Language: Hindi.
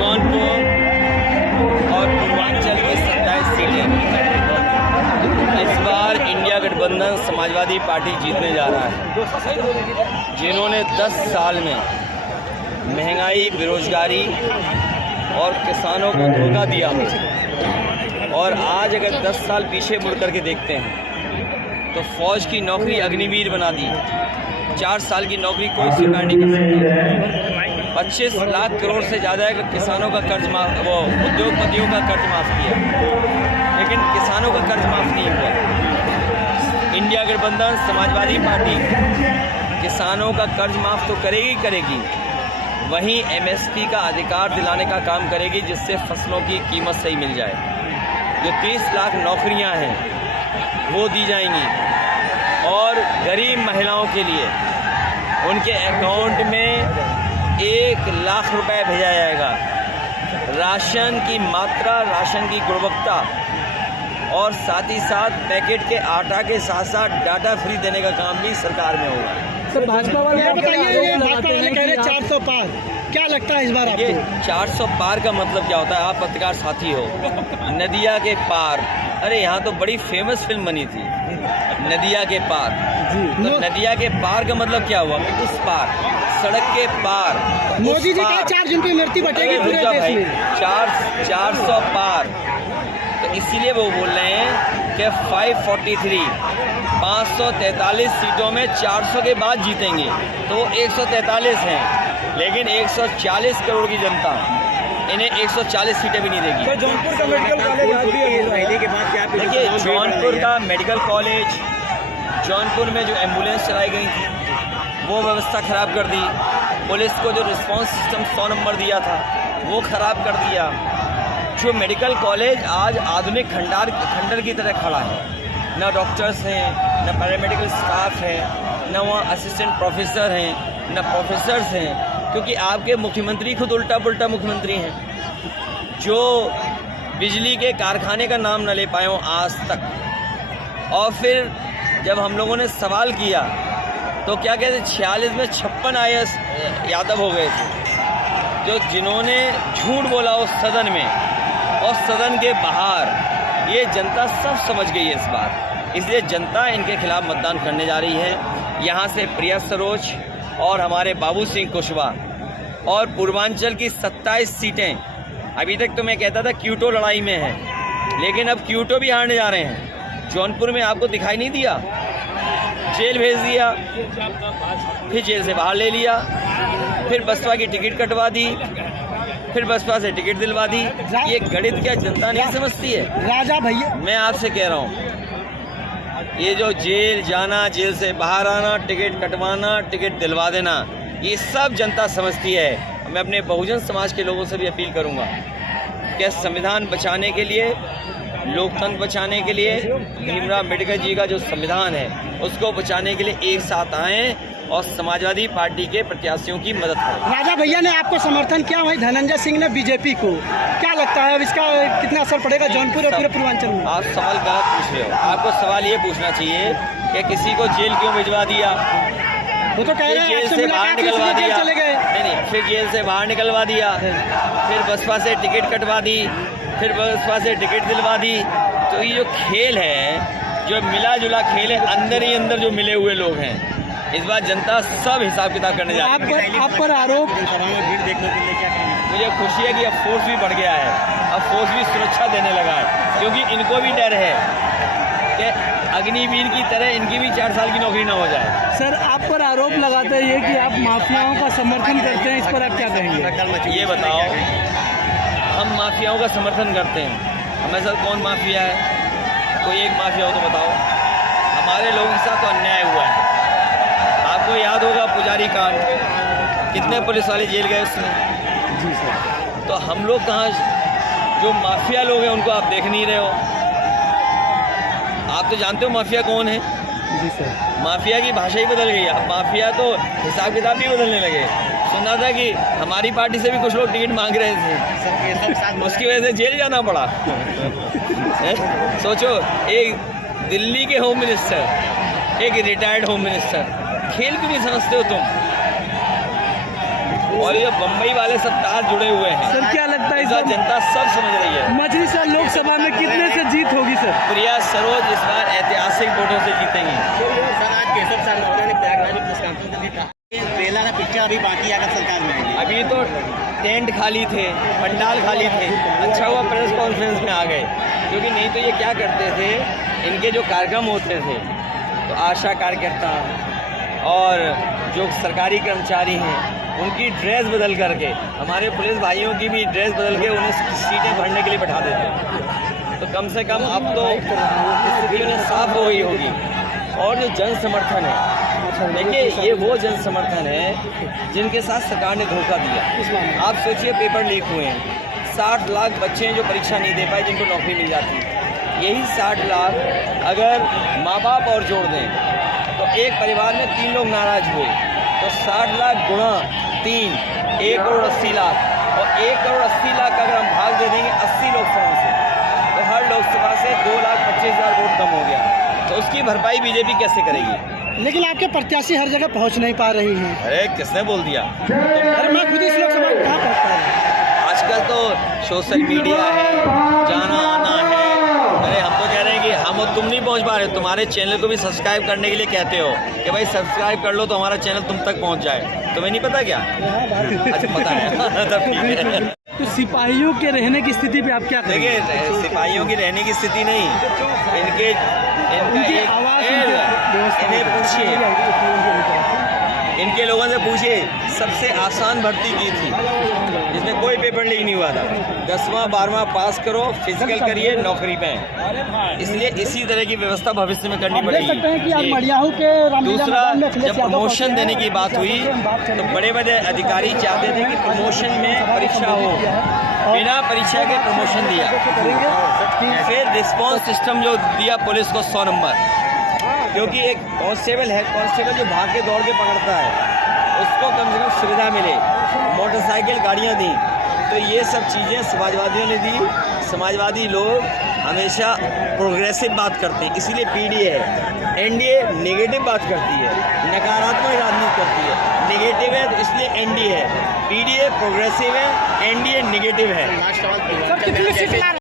जौनपुर और पूर्वांचल की 27 सीटें इस बार इंडिया गठबंधन समाजवादी पार्टी जीतने जा रहा है। जिन्होंने 10 साल में महंगाई, बेरोजगारी और किसानों को धोखा दिया और आज अगर 10 साल पीछे मुड़ करके देखते हैं तो फौज की नौकरी अग्निवीर बना दी। 4 साल की नौकरी कोई स्वीकार नहीं कर सकता। 25 लाख करोड़ से ज़्यादा किसानों का कर्ज माफ, वो उद्योगपतियों का कर्ज माफ़ किया, लेकिन किसानों का कर्ज माफ़ नहीं हुआ। इंडिया गठबंधन समाजवादी पार्टी किसानों का कर्ज माफ़ तो करेगी, वहीं MSP का अधिकार दिलाने का काम करेगी, जिससे फसलों की कीमत सही मिल जाए। जो 30 लाख नौकरियां हैं वो दी जाएंगी और गरीब महिलाओं के लिए उनके अकाउंट में 1 लाख रुपए भेजा जाएगा। राशन की मात्रा, राशन की गुणवत्ता और साथ ही साथ पैकेट के आटा के साथ साथ डाटा फ्री देने का काम भी सरकार में होगा। सर, भाजपा वाले कह रहे 400 पार, क्या लगता है इस बार आपको? ये 400 पार का मतलब क्या होता है? आप पत्रकार साथी हो, नदिया के पार। अरे यहाँ तो बड़ी फेमस फिल्म बनी थी, नदिया के पार। तो नदिया के पार का मतलब क्या हुआ? उस पार, सड़क के पार। मोदी जी कहा 4 जून की मूर्ति बटेगी पूरे देश में। 400 पार। तो इसीलिए वो बोल रहे हैं कि 543 सीटों में 400 के बाद जीतेंगे, तो वो 143 हैं, लेकिन 140 करोड़ की जनता इन्हें 140 सीटें भी नहीं देगी। जौनपुर का मेडिकल कॉलेज आज भी महीने के बाद क्या? देखिए, जौनपुर का मेडिकल कॉलेज, जौनपुर में जो एम्बुलेंस चलाई गई थी वो व्यवस्था ख़राब कर दी। पुलिस को जो रिस्पांस सिस्टम 100 नंबर दिया था वो ख़राब कर दिया। जो मेडिकल कॉलेज आज आधुनिक खंडर की तरह खड़ा है, न डॉक्टर्स हैं, न पैरामेडिकल स्टाफ है, न वहाँ असिस्टेंट प्रोफेसर हैं, न प्रोफेसर्स हैं, क्योंकि आपके मुख्यमंत्री खुद उल्टा पुल्टा मुख्यमंत्री हैं, जो बिजली के कारखाने का नाम न ले पाए हों आज तक। और फिर जब हम लोगों ने सवाल किया तो क्या कहते, 46 में 56 IAS यादव हो गए थे, जिन्होंने झूठ बोला उस सदन में और सदन के बाहर। ये जनता सब समझ गई है इस बार, इसलिए जनता इनके खिलाफ मतदान करने जा रही है। यहाँ से प्रिया सरोज और हमारे बाबू सिंह कुशवाहा और पूर्वांचल की 27 सीटें। अभी तक तो मैं कहता था क्यूटो लड़ाई में है, लेकिन अब क्यूटो भी हारने जा रहे हैं। जौनपुर में आपको दिखाई नहीं दिया, जेल भेज दिया, फिर जेल से बाहर ले लिया, फिर बसपा की टिकट कटवा दी, फिर बसपा से टिकट दिलवा दी। ये गणित क्या जनता नहीं समझती है? राजा भैया, मैं आपसे कह रहा हूँ, ये जो जेल जाना, जेल से बाहर आना, टिकट कटवाना, टिकट दिलवा देना, ये सब जनता समझती है। मैं अपने बहुजन समाज के लोगों से भी अपील करूँगा कि संविधान बचाने के लिए, लोकतंत्र बचाने के लिए, भीमराव अम्बेडकर जी का जो संविधान है उसको बचाने के लिए एक साथ आएँ और समाजवादी पार्टी के प्रत्याशियों की मदद करें। राजा भैया ने आपको समर्थन किया, वहीं धनंजय सिंह ने बीजेपी को। क्या लगता है अब इसका कितना असर पड़ेगा जौनपुर और पूरे पूर्वांचल में? आप सवाल गलत पूछ रहे हो। आपको सवाल ये पूछना चाहिए कि किसी को जेल क्यों भिजवा दिया? वो तो कह रहे हैं जेल से बाहर निकलवा दिया, चले गए। नहीं, फिर जेल से बाहर निकलवा दिया, फिर बसपा से टिकट कटवा दी, फिर बसपा से टिकट दिलवा दी। तो ये जो खेल है, जो मिला जुला खेल है, अंदर ही अंदर जो मिले हुए लोग हैं, इस बार जनता सब हिसाब किताब करने जा रही है। आप पर आरोप, भीड़ देखने के लिए क्या कहेंगे? मुझे खुशी है कि अब फोर्स भी बढ़ गया है, अब फोर्स भी सुरक्षा देने लगा है, क्योंकि इनको भी डर है कि अग्निवीर की तरह इनकी भी 4 साल की नौकरी ना हो जाए। सर, आप पर आरोप लगाते हैं ये कि आप माफियाओं का समर्थन करते हैं, इस पर आप क्या कहेंगे? ये बताओ, हम माफियाओं का समर्थन करते हैं? हमें सर कौन माफिया है? कोई एक माफिया हो तो बताओ। हमारे लोगों के साथ तो अन्याय हुआ है। आपको याद होगा पुजारी कांड, कितने पुलिस वाले जेल गए उसमें। जी सर। तो हम लोग कहाँ, जो माफिया लोग हैं उनको आप देख नहीं रहे हो। आप तो जानते हो माफिया कौन है? जी सर। माफिया की भाषा ही बदल गई है। माफिया तो हिसाब किताब भी बदलने लगे। सुना था कि हमारी पार्टी से भी कुछ लोग टिकट मांग रहे थे, उसकी वजह से जेल जाना पड़ा। सोचो, एक दिल्ली के होम मिनिस्टर, एक रिटायर्ड होम मिनिस्टर, खेल क्यों नहीं समझते हो तुम? और ये बम्बई वाले सब तार जुड़े हुए हैं। सर क्या लगता है इस बार जनता सब समझ रही है। मजलिस और लोकसभा में कितने से जीत होगी सर? प्रिया सरोज इस बार ऐतिहासिक वोटों से जीतेंगी। सर आज केशव शर्मा ने प्रयागराज में प्रेस कॉन्फ्रेंस में था, ट्रेलर का पिक्चर अभी बाकी अगर सरकार में आएगी। अभी तो टेंट खाली थे, पंडाल खाली थे, अच्छा हुआ प्रेस कॉन्फ्रेंस में आ गए, क्योंकि नहीं तो ये क्या करते थे, इनके जो कार्यक्रम होते थे तो आशा कार्यकर्ता और जो सरकारी कर्मचारी हैं उनकी ड्रेस बदल करके, हमारे पुलिस भाइयों की भी ड्रेस बदल के उन्हें सीटें भरने के लिए बैठा देते हैं। तो कम से कम अब तो स्थिति उन्हें साफ हो गई होगी। और जो जन समर्थन है, देखिए ये वो जन समर्थन है जिनके साथ सरकार ने धोखा दिया। आप सोचिए पेपर लीक हुए हैं, 60 लाख बच्चे हैं जो परीक्षा नहीं दे पाए, जिनको नौकरी मिल जाती है। यही 60 लाख अगर माँ बाप और जोड़ दें तो एक परिवार में 3 लोग नाराज हुए तो 60 लाख गुणा 3, 1 करोड़ 80 लाख, और 1 करोड़ 80 लाख का अगर हम भाग दे देंगे 80 लोकसभा से, तो हर लोकसभा से 2,25,000 वोट कम हो गया। तो उसकी भरपाई बीजेपी कैसे करेगी? लेकिन आपके प्रत्याशी हर जगह पहुंच नहीं पा रही हैं। अरे किसने बोल दिया? अरे मैं खुद इस लोकसभा में कहाँ पहुँच पा रहा हूँ? आजकल तो सोशल मीडिया है, जाना आना है। अरे हम तो कह रहे हैं कि हम और तुम नहीं पहुंच पा रहे, तुम्हारे चैनल को भी सब्सक्राइब करने के लिए कहते हो कि भाई सब्सक्राइब कर लो तो हमारा चैनल तुम तक पहुंच जाए। तुम्हें नहीं पता क्या? अच्छा पता है तब ठीक है। तो सिपाहियों के रहने की स्थिति पे आप क्या करेंगे? देखिए सिपाहियों की रहने की स्थिति नहीं, इनके उनकी आवाज़ इन्हें पूछिए, इनके लोगों से पूछिए, सबसे आसान भर्ती की थी जिसमें कोई पेपर लीक नहीं हुआ था। 10वां 12वां पास करो, फिजिकल करिए, नौकरी पे। इसलिए इसी तरह की व्यवस्था भविष्य में करनी पड़ेगी। दूसरा, जब प्रमोशन देने की बात हुई तो बड़े बड़े अधिकारी चाहते थे कि प्रमोशन में परीक्षा हो, बिना परीक्षा के प्रमोशन दिया। फिर रिस्पॉन्स सिस्टम जो दिया पुलिस को 100 नंबर, क्योंकि एक कांस्टेबल है, कांस्टेबल जो भाग के दौड़ के पकड़ता है उसको कम से कम सुविधा मिले, मोटरसाइकिल गाड़ियाँ दी। तो ये सब चीज़ें समाजवादियों ने दी। समाजवादी लोग हमेशा प्रोग्रेसिव बात करते हैं, इसीलिए पीडीए है। एनडीए नेगेटिव बात करती है, नकारात्मक राजनीति करती है। नेगेटिव है तो इसलिए एनडीए है, पीडीए प्रोग्रेसिव है, एनडीए नेगेटिव है।